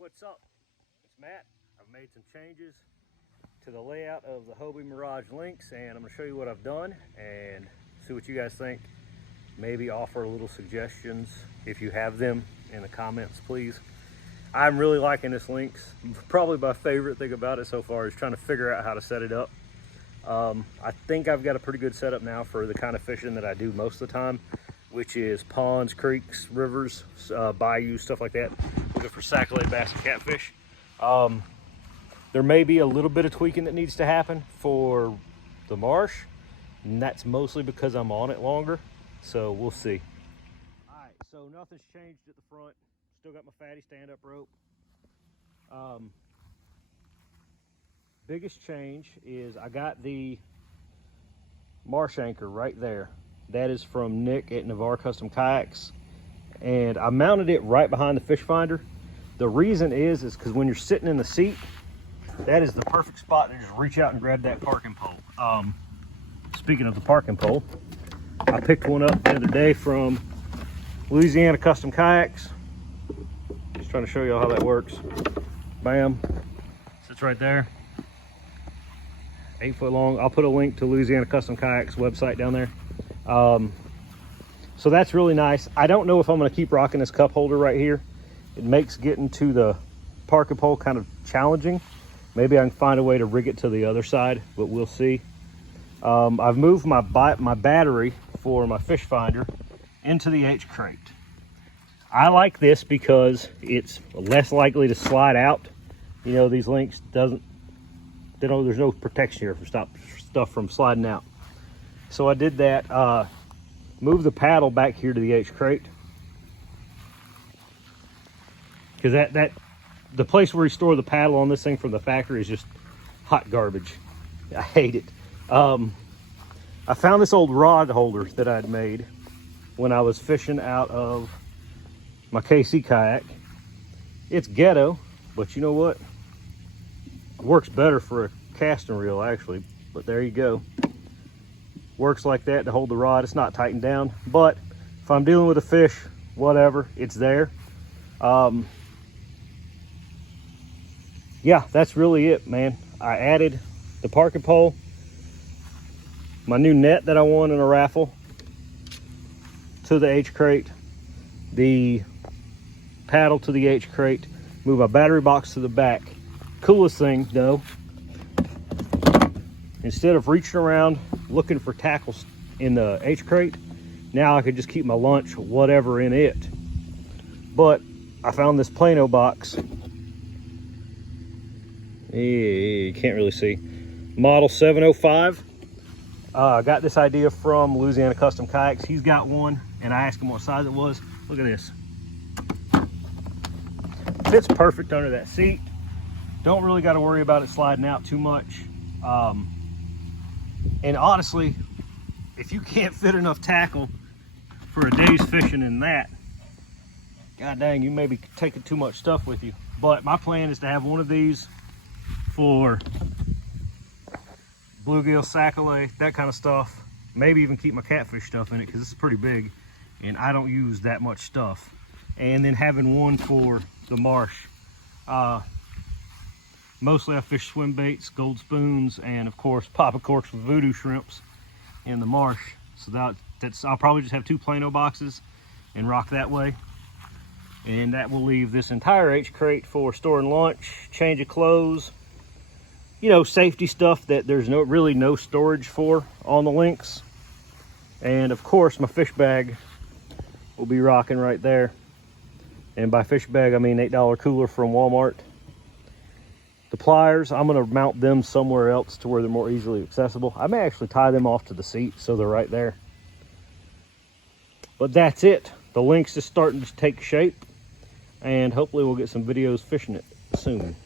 What's up? It's Matt. I've made some changes to the layout of the Hobie Mirage Lynx, and I'm going to show you what I've done and see what you guys think. Maybe offer a little suggestions if you have them in the comments, please. I'm really liking this Lynx. Probably my favorite thing about it so far is trying to figure out how to set it up. I think I've got a pretty good setup now for the kind of fishing that I do most of the time, which is ponds, creeks, rivers, bayous, stuff like that. Looking for sac-a-lait, bass, and catfish. There may be a little bit of tweaking that needs to happen for the marsh, and that's mostly because I'm on it longer, so we'll see. All right, so nothing's changed at the front. Still got my fatty stand-up rope. Biggest change is I got the Marsh Anchor right there. That is from Nick at Navarre Custom Kayaks, and I mounted it right behind the fish finder. The reason is because when you're sitting in the seat, that is the perfect spot to just reach out and grab that parking pole. Speaking of the parking pole, I picked one up the other day from Louisiana Custom Kayaks. Just trying to show you all how that works. Bam, sits right there. 8 foot long. I'll put a link to Louisiana Custom Kayaks website down there. So that's really nice. I don't know if I'm going to keep rocking this cup holder right here. It makes getting to the parking pole kind of challenging. Maybe I can find a way to rig it to the other side, but we'll see. I've moved my battery for my fish finder into the H crate. I like this because it's less likely to slide out. You know, these Lynx there's no protection here for stuff from sliding out. So I did that. Move the paddle back here to the H crate, because the place where you store the paddle on this thing from the factory is just hot garbage. I hate it. I found this old rod holder that I'd made when I was fishing out of my KC kayak. It's ghetto, but you know what? It works better for a casting reel actually, but there you go. Works like that to hold the rod. It's not tightened down, but if I'm dealing with a fish, whatever, it's there. Yeah, that's really it, man. I added the parking pole, my new net that I won in a raffle to the H crate, the paddle to the H crate, move my battery box to the back. Coolest thing though, instead of reaching around looking for tackles in the H crate, now I could just keep my lunch, whatever, in it. But I found this Plano box. You can't really see. Model 705. I got this idea from Louisiana Custom Kayaks. He's got one, and I asked him what size it was. Look at this. Fits perfect under that seat. Don't really got to worry about it sliding out too much. And honestly, if you can't fit enough tackle for a day's fishing in that, god dang, you may be taking too much stuff with you. But my plan is to have one of these for bluegill, sac-a-lait, that kind of stuff. Maybe even keep my catfish stuff in it, because this is pretty big and I don't use that much stuff. And then having one for the marsh. Mostly I fish swim baits, gold spoons, and of course pop a corks with voodoo shrimps in the marsh. So I'll probably just have 2 Plano boxes and rock that way. And that will leave this entire H crate for storing lunch, change of clothes, you know, safety stuff that there's really no storage for on the Lynx. And of course my fish bag will be rocking right there. And by fish bag I mean $8 cooler from Walmart. The pliers, I'm going to mount them somewhere else to where they're more easily accessible. I may actually tie them off to the seat so they're right there. But that's it. The Lynx is starting to take shape, and hopefully we'll get some videos fishing it soon.